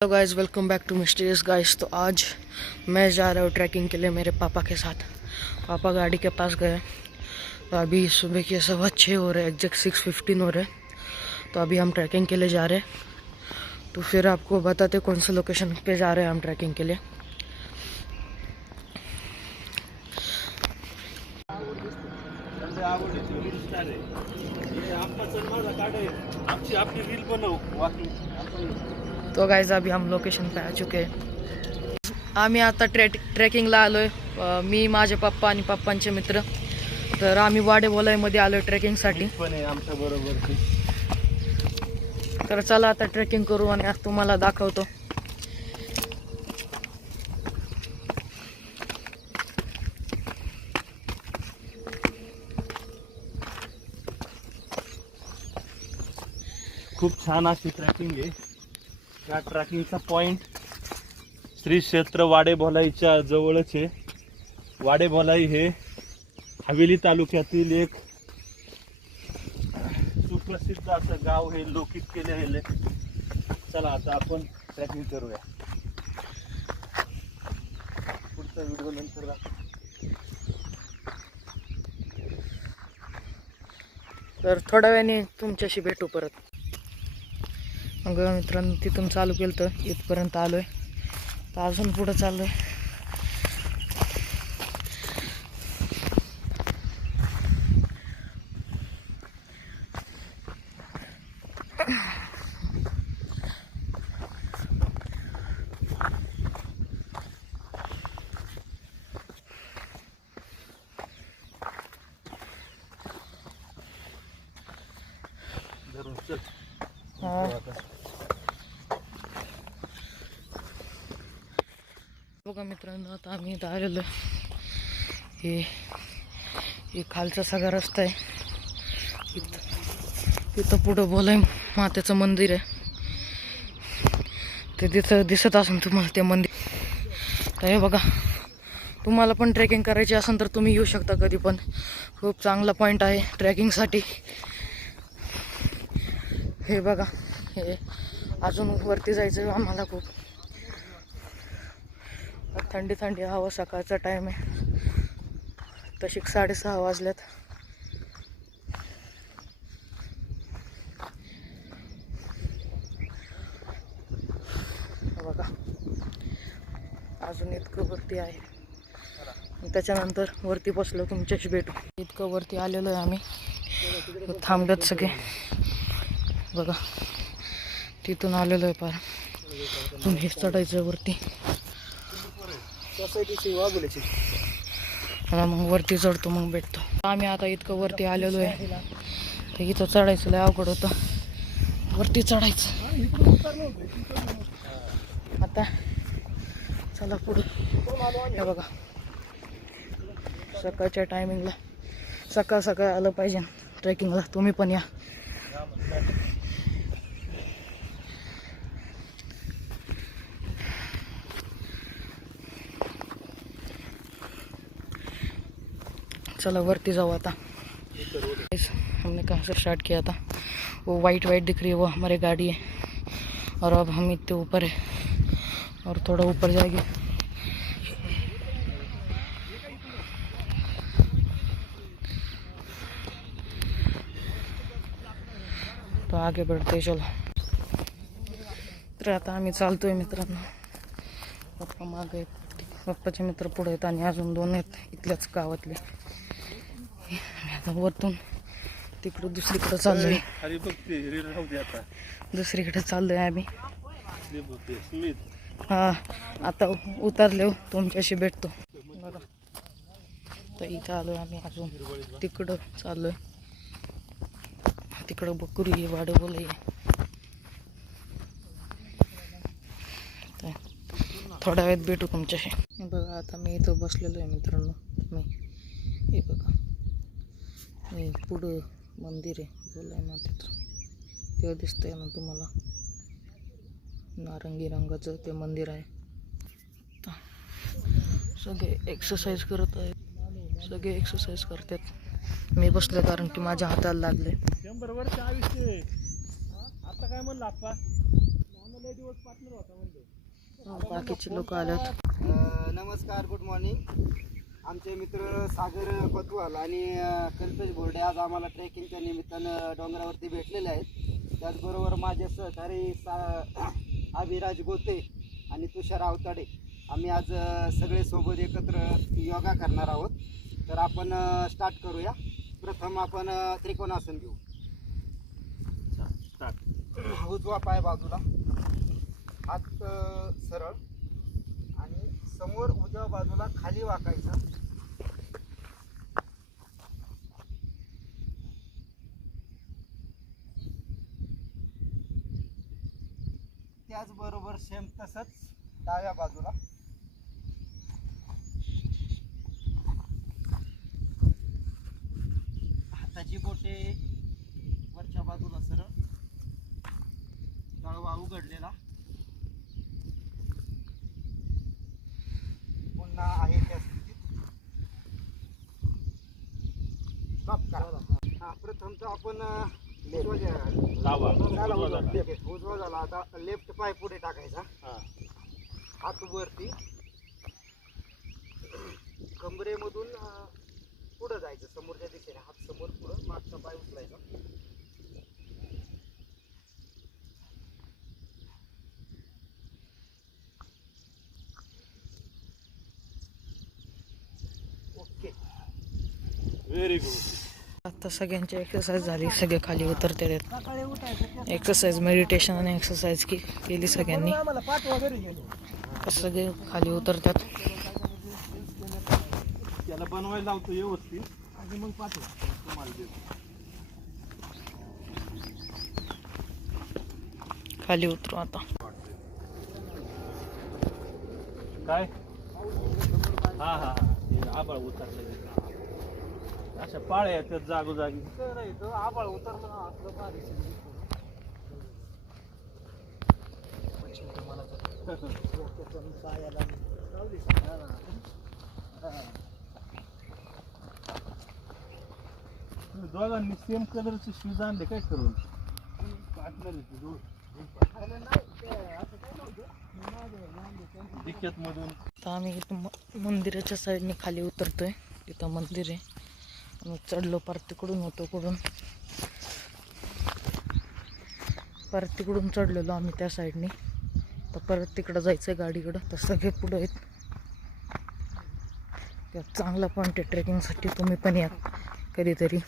Hello guys, welcome back to mysterious guys. तो आज मैं जा रहा हूँ ट्रैकिंग के लिए मेरे पापा के साथ। पापा गाड़ी के पास गए। तो अभी सुबह के 6:15 हो रहे हैं, एग्जैक्ट 6:15 हो रहे हैं। तो अभी हम ट्रैकिंग के लिए जा रहे हैं। तो फिर आपको बताते कौन से लोकेशन पे जा रहे हैं हम ट्रैकिंग के लिए। तो गाइस अभी हम लोकेशन पे आ चुके हैं। आम्ही आता ट्रेकिंगला आलोय, मी माझे पप्पा आणि पप्पांचे मित्र. तर आम्ही वाडेबोलाईमध्ये आलोय ट्रेकिंगसाठी. आमच्या बरोबर तर चला आता ट्रेकिंग करू आणि आज तुम्हाला दाखवतो. खूप छान अशी ट्रॅकिंग आहे. या ट्रॅकिंगचा पॉइंट श्री क्षेत्र वाडेभोलाईच्या जवळच आहे. वाडेभोलाई हे हवेली तालुक्यातील एक सुप्रसिद्ध असं गाव हे लोकित केले आहे. चला आता आपण ट्रॅकिंग करूया. पुढचा व्हिडिओ नंतर तर थोड्या वेळाने तुमच्याशी भेटू परत. मग मित्रांनो तिथून चालू केलं तर इथपर्यंत आलोय. तर अजून पुढं चाललोय. बघा मित्रांनो, आता आम्ही इथं आलेलो. हे खालचा सगळा रस्ता आहे. तिथं पुढं बोलाय मातेचं मंदिर आहे. ते तिथं दिसत असेल तुम्हाला ते मंदिर. तर हे बघा, तुम्हाला पण ट्रेकिंग करायची असेल तर तुम्ही येऊ शकता कधी पण. खूप चांगला पॉईंट आहे ट्रेकिंगसाठी. हे बघा, हे अजून वरती जायचं आम्हाला. खूप थंडी थंडी हवा, सकाळचा टाईम आहे. तशी 6:30 वाजल्यात. बघा अजून इतकं वरती आहे. त्याच्यानंतर वरती बसलो तुमच्याशी भेटू. इतकं वरती आलेलो आहे आम्ही. थांबलेत सगळे. बघा तिथून आलेलो आहे पार. तुम्ही हे चढायचं वरती. मग वरती चढतो, मग भेटतो. आम्ही आता इतकं वरती आलेलो आहे. तर इथं चढायचं लय अवघड होतं. वरती चढायचं. आता चला पुढे. हे बघा, सकाळच्या टायमिंगला सकाळ सकाळ आलं पाहिजे ट्रेकिंगला. तुम्ही पण या. चला वरती जाओ आता. हमने कहाँ से स्टार्ट किया था. वो वाइट दिख रही है, वो हमारी गाड़ी है. और अब हम इतने ऊपर है और थोड़ा ऊपर जाएंगे. तो आगे बढ़ते चलो. तर आता आम्ही चालतोय मित्रांनो. पप्पा मागे आहेत, पप्पाचे मित्र पुढे आहेत आणि अजून 2 आहेत इथल्याच गावातले. आता वरतून तिकडं दुसरीकडे चाललोय. दुसरीकडे चाललोय आम्ही. हा आता उतरलो, तुमच्याशी भेटतो. बघा तर इथं आलोय आम्ही. अजून तिकडं चाललोय. तिकडं बकुरी आहे, वाडेबोलाई आहे. थोड्या वेळात भेटू तुमच्याशी. बघा आता मी इथं बसलेलो आहे मित्रांनो. हे बघा, हे पुढं मंदिर आहे बोलाय मातेचं. ते दिसतंय ना तुम्हाला, नारंगी रंगाचं ते मंदिर आहे. सगळे एक्सरसाइज करत आहेत. सगळे एक्सरसाइज करतात. मी बसलो कारण की माझ्या हाताला लागले. 100 वर्ष आयुष्य. आता काय म्हणलं आप्पा. बाकीचे लोक आल्यात. नमस्कार, गुड मॉर्निंग. आमचे मित्र सागर पतवाल आणि कल्पेश बोर्डे आज आम्हाला ट्रेकिंगच्या निमित्तानं डोंगरावरती भेटलेले आहेत. त्याचबरोबर माझे सहकारी अभिराज गोते आणि तुषार आवताडे आम्ही आज सगळे सोबत एकत्र योगा करणार आहोत. तर आपण स्टार्ट करूया. प्रथम आपण त्रिकोणासन घेऊ. उजवा पाय बाजूला, हात सरळ आणि समोर उजव्या बाजूला खाली वाकायचा. त्याचबरोबर सेम तसंच डाव्या बाजूला. हाताची बोटे वरच्या बाजूला सरळ, तळवा उघडलेला. पुन्हा आहे त्या स्थितीत स्टॉप करा. हा, प्रथमचा आपण उजवा झाला. आता लेफ्ट पाय पुढे टाकायचा, हात वरती, कमरेमधून पुढे जायचं समोरच्या दिशेने. हात समोर पुढं, मागचा पाय उचलायचा. Okay, very good. आता सगळ्यांची एक्सरसाइज झाली, सगळे खाली उतरते. एक्सरसाइज, मेडिटेशन आणि एक्सरसाइज केली सगळ्यांनी. सगळे खाली उतरतात. त्याला बनवायला लावतो व्यवस्थित आणि मग पाठवा तुम्हाला देतो. खाली उतरू आता. काय? हा हा, आबाळ उतरलं. अशा पाळ्या येतात जागोजागी. आबाळ उतरलं ना असलं भारी दोघांनी सेम कलरचे शूज आणले काय करून? दिक्कत मधून आता आम्ही इथं मंदिराच्या साईडने खाली उतरतोय. इथं मंदिर आहे. आम्ही चढलो, परत तिकडून होतो, परत तिकडून चढलेलो आम्ही त्या साईडने. तर परत तिकडं जायचं आहे गाडीकडं. तर सगळे पुढं आहेत. त्यात चांगला पॉईंट आहे ट्रेकिंगसाठी. तुम्ही पण या कधीतरी.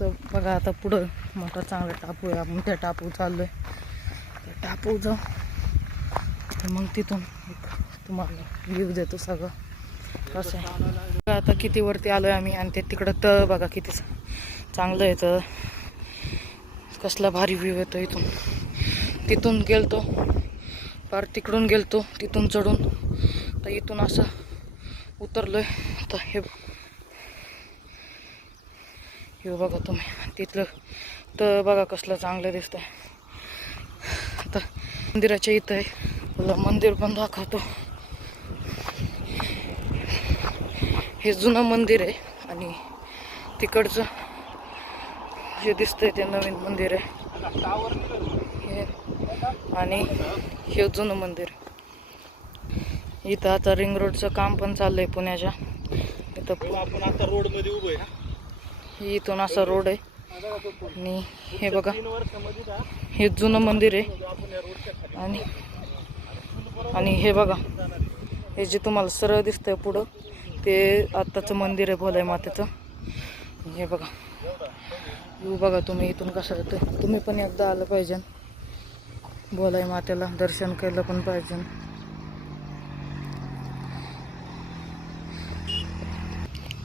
तर बघा आता पुढं मोठा चांगला टापू आहे. आपण त्या टापू चाललोय. त्या टापू जाऊ, मग तिथून तुम्हाला व्ह्यू देतो सगळं कसं आहे. आता किती वरती आलोय आम्ही. आणि ते तिकडं तर बघा किती चांगलं आहे. तर कसला भारी व्ह्यू येतो इथून. तिथून गेलतो, पार तिकडून गेलतो, तिथून चढून तर इथून असं उतरलोय. तर हे बघा तुम्ही तिथलं. तर बघा कसलं चांगलं दिसतंय. आता मंदिराच्या इथं आहे. तुला मंदिर पण दाखवतो. हे जुनं मंदिर आहे आणि तिकडचं जे दिसतंय ते नवीन मंदिर आहे. आणि हे जुनं मंदिर. इथं आता रिंग रोडचं काम पण चाललंय पुण्याच्या. इथं आपण आता रोड मध्ये उभं आहे. इथून असा रोड आहे. आणि हे बघा, हे जुनं मंदिर आहे. आणि हे बघा, हे जे तुम्हाला सरळ दिसतंय पुढं ते आत्ताचं मंदिर आहे भोले मातेचं. हे बघा, येऊ बघा तुम्ही इथून कसं येतं. तुम्ही पण एकदा आलं पाहिजे भोले मातेला, दर्शन केलं पण पाहिजे.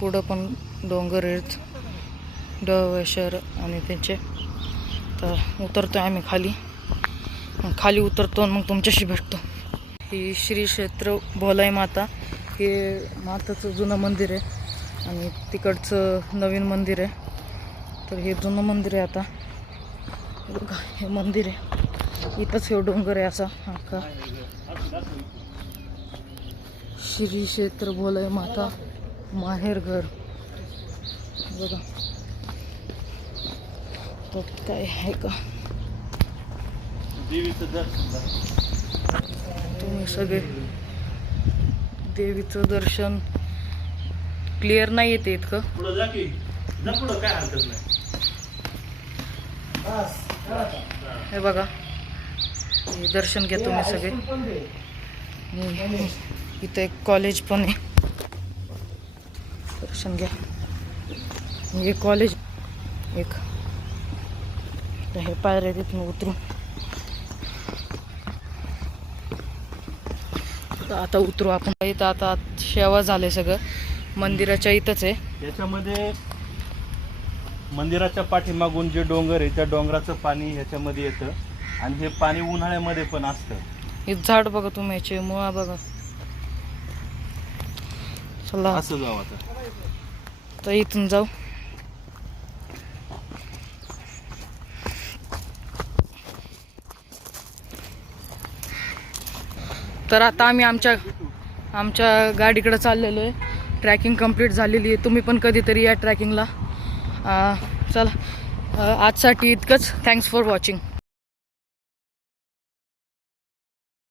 पुढं पण डोंगर आहेत. डवेश्वर आणि त्यांचे. तर उतरतो आहे आम्ही खाली, मग खाली उतरतो आणि मग तुमच्याशी भेटतो. ही श्री क्षेत्र भोलाई माता, हे माताचं जुनं मंदिर आहे आणि तिकडचं नवीन मंदिर आहे. तर हे जुनं मंदिर आहे. आता बघा हे मंदिर आहे, इथंच हे डोंगर आहे असा का. श्री क्षेत्र भोलाई माता माहेरघर बघा. तर काय आहे का देवीचं दर्शन तुम्ही सगळे. देवीचं दर्शन क्लिअर नाही येते इतकं. पुढं जा की, जा पुढं, काय हरकत नाही. हे बघा, हे दर्शन घ्या तुम्ही सगळे. इथं एक कॉलेज पण आहे, दर्शन घ्या. हे कॉलेज एक. तर हे पायऱ्या तिथून उतरून तर आता उतरू आपण. इथं आता सेवा झाले सगळं, मंदिराच्या इथंच आहे. याच्यामध्ये मंदिराच्या पाठीमागून जे डोंगर आहे त्या डोंगराचं पाणी ह्याच्यामध्ये येतं आणि हे पाणी उन्हाळ्यामध्ये पण असतं. हे झाड बघा तुम्ही, याचे मुळा बघा. चला असं जाऊ आता. तर इथून जाऊ. तर आता आम्ही आमच्या गाडीकडे चाललेलो आहे. ट्रॅकिंग कंप्लीट झालेली आहे. तुम्ही पण कधीतरी या ट्रॅकिंगला. चला आजसाठी इतकंच. Thanks for watching.